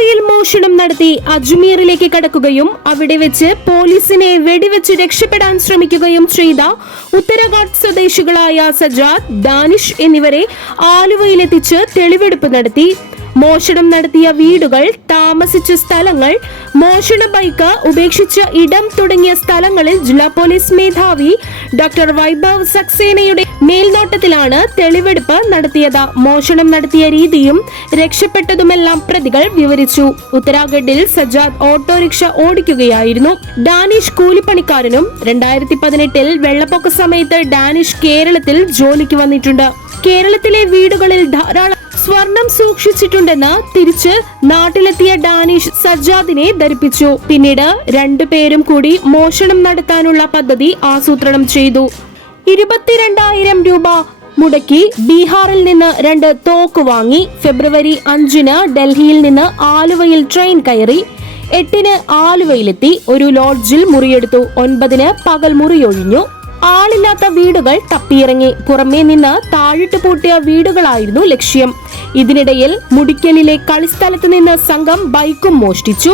ആലുവയിൽ മോഷണം നടത്തി അജ്മീറിലേക്ക് കടക്കുകയും അവിടെ വെച്ച് പോലീസിനെ വെടിവെച്ച് രക്ഷപ്പെടാൻ ശ്രമിക്കുകയും ചെയ്ത ഉത്തരാഖണ്ഡ് സ്വദേശികളായ സജാദ്, ഡാനിഷ് എന്നിവരെ ആലുവയിലെത്തിച്ച് തെളിവെടുപ്പ് നടത്തി. മോഷണം നടത്തിയ വീടുകൾ, താമസിച്ച സ്ഥലങ്ങൾ, മോഷണ ബൈക്ക് ഉപേക്ഷിച്ച ഇടം തുടങ്ങിയ സ്ഥലങ്ങളിൽ ജില്ലാ പോലീസ് മേധാവി ഡോക്ടർ വൈഭവ് സക്സേനയുടെ മേൽനോട്ടത്തിലാണ് തെളിവെടുപ്പ് നടത്തിയത്. മോഷണം നടത്തിയ രീതിയും രക്ഷപ്പെട്ടതുമെല്ലാം പ്രതികൾ വിവരിച്ചു. ഉത്തരാഖണ്ഡിൽ സജാദ് ഓട്ടോറിക്ഷ ഓടിക്കുകയായിരുന്നു. ഡാനിഷ് കൂലിപ്പണിക്കാരനും. 2018 വെള്ളപ്പൊക്ക സമയത്ത് ഡാനിഷ് കേരളത്തിൽ ജോലിക്ക് വന്നിട്ടുണ്ട്. കേരളത്തിലെ വീടുകളിൽ ധാരാളം സ്വർണം സൂക്ഷിച്ചിട്ടുണ്ടെന്ന് തിരിച്ച് നാട്ടിലെത്തിയ ഡാനിഷ് സജാദിനെ ധരിപ്പിച്ചു. പിന്നീട് രണ്ടുപേരും കൂടി മോഷണം നടത്താനുള്ള പദ്ധതി ആസൂത്രണം ചെയ്തു. 22,000 രൂപ മുടക്കി ബീഹാറിൽ നിന്ന് 2 തോക്ക് വാങ്ങി. ഫെബ്രുവരി 5 ഡൽഹിയിൽ നിന്ന് ആലുവയിൽ ട്രെയിൻ കയറി. 8 ആലുവയിലെത്തി. ഒരു ലോഡ്ജിൽ മുറിയെടുത്തു. 9 പകൽ മുറിയൊഴിഞ്ഞു. ആളില്ലാത്ത വീടുകൾ തപ്പിയിറങ്ങി. പുറമേ നിന്ന് താഴിട്ട് പൂട്ടിയ വീടുകളായിരുന്നു ലക്ഷ്യം. ഇതിനിടയിൽ മുടിക്കലിലെ കളിസ്ഥലത്ത് നിന്ന് സംഘം ബൈക്കും മോഷ്ടിച്ചു.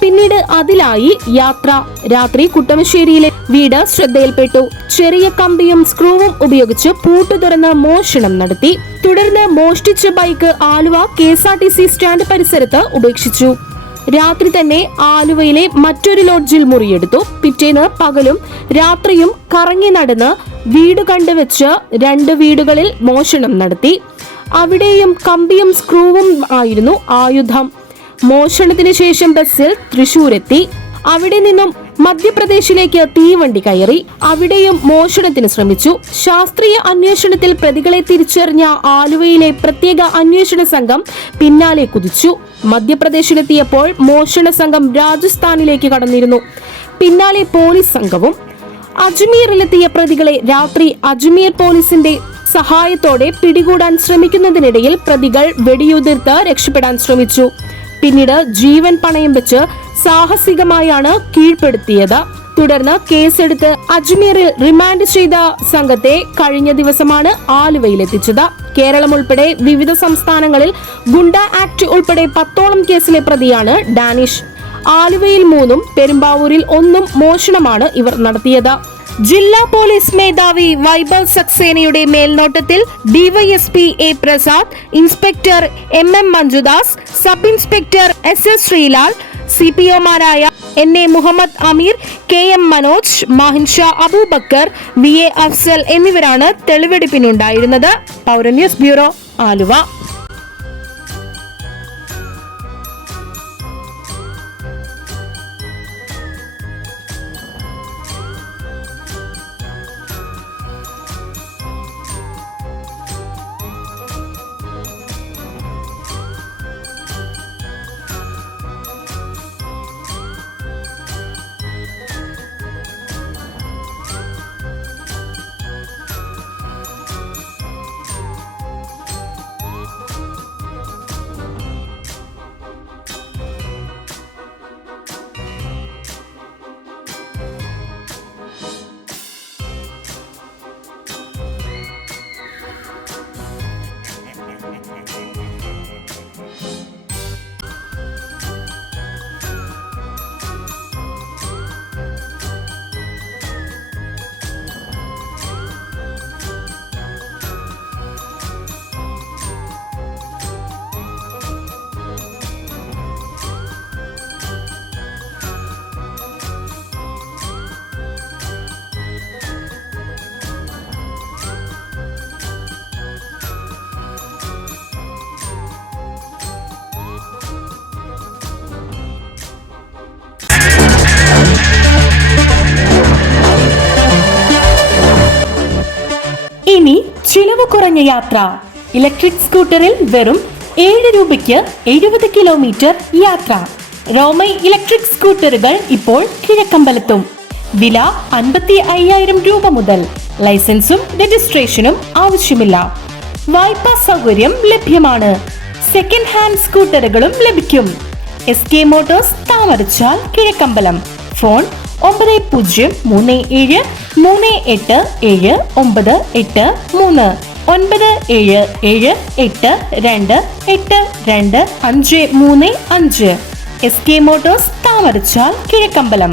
പിന്നീട് അതിലായി യാത്ര. രാത്രി കുട്ടമശ്ശേരിയിലെ വീട് ശ്രദ്ധയിൽപ്പെട്ടു. ചെറിയ കമ്പിയും സ്ക്രൂവും ഉപയോഗിച്ച് പൂട്ടു തുറന്ന് മോഷണം നടത്തി. തുടർന്ന് മോഷ്ടിച്ച ബൈക്ക് ആലുവ KSRTC സ്റ്റാൻഡ് പരിസരത്ത് ഉപേക്ഷിച്ചു. രാത്രി തന്നെ ആലുവയിലെ മറ്റൊരു ലോഡ്ജിൽ മുറിയെടുത്തു. പിറ്റേന്ന് പകലും രാത്രിയും കറങ്ങി നടന്ന് വീട് കണ്ടുവെച്ച് 2 വീടുകളിൽ മോഷണം നടത്തി. അവിടെയും കമ്പിയും സ്ക്രൂവും ആയിരുന്നു ആയുധം. മോഷണത്തിന് ശേഷം ബസ്സിൽ തൃശൂരെത്തി. അവിടെ നിന്നും മധ്യപ്രദേശിലേക്ക് തീവണ്ടി കയറി. അവിടെയും മോഷണത്തിന് ശ്രമിച്ചു. ശാസ്ത്രീയ അന്വേഷണത്തിൽ പ്രതികളെ തിരിച്ചറിഞ്ഞ ആലുവയിലെ പ്രത്യേക അന്വേഷണ സംഘം പിന്നാലെ കുതിച്ചു. മധ്യപ്രദേശിലെത്തിയപ്പോൾ മോഷണ സംഘം രാജസ്ഥാനിലേക്ക് കടന്നിരുന്നു. പിന്നാലെ പോലീസ് സംഘവും. അജ്മീറിലെത്തിയ പ്രതികളെ രാത്രി അജ്മീർ പോലീസിന്റെ സഹായത്തോടെ പിടികൂടാൻ ശ്രമിക്കുന്നതിനിടയിൽ പ്രതികൾ വെടിയുതിർത്ത് രക്ഷപ്പെടാൻ ശ്രമിച്ചു. പിന്നീട് ജീവൻ പണയം വെച്ച് സാഹസികമായാണ് കീഴ്പ്പെടുത്തിയത്. തുടർന്ന് കേസെടുത്ത് അജ്മീറിൽ റിമാൻഡ് ചെയ്ത സംഘത്തെ കഴിഞ്ഞ ദിവസമാണ് ആലുവയിലെത്തിച്ചത്. കേരളം ഉൾപ്പെടെ വിവിധ സംസ്ഥാനങ്ങളിൽ ഗുണ്ട ആക്ട് ഉൾപ്പെടെ 10ഓളം കേസിലെ പ്രതിയാണ് ഡാനിഷ്. ആലുവയിൽ 3ഉം പെരുമ്പാവൂരിൽ 1ഉം മോഷണമാണ് ഇവർ നടത്തിയത്. ജില്ലാ പോലീസ് മേധാവി വൈഭവ് സക്സേനയുടെ മേൽനോട്ടത്തിൽ DYSP A Prasad, inspector MM Manjudas, sub inspector SS Sreelal, CPOമാരായ NA Muhammad Ameer, KM Manoj, Mahinsha Aboobacker, VA Afsal എന്നിവരാണ് തെളിവെടുപ്പിനുണ്ടായിരുന്നത്. പൗരന്യൂസ് ബ്യൂറോ, ആലുവ. ഇനി ചിലവ് കുറഞ്ഞ യാത്ര. ഇലക്ട്രിക് സ്കൂട്ടറിൽ വെറും 7 രൂപയ്ക്ക് 70 കിലോമീറ്റർ യാത്ര. റോമൈ ഇലക്ട്രിക് സ്കൂട്ടറുകൾ ഇപ്പോൾ കിഴക്കമ്പലത്തും. വില 55,000 രൂപ മുതൽ. ലൈസൻസും രജിസ്ട്രേഷനും ആവശ്യമില്ല. വായ്പാ സൗകര്യം ലഭ്യമാണ്. സെക്കൻഡ് ഹാൻഡ് സ്കൂട്ടറുകളും ലഭിക്കും. SK Motors, Thamarachal, Kizhakkambalam. Phone 9037387983 97788285. SK Motors, Thamarachal, Kizhakkambalam.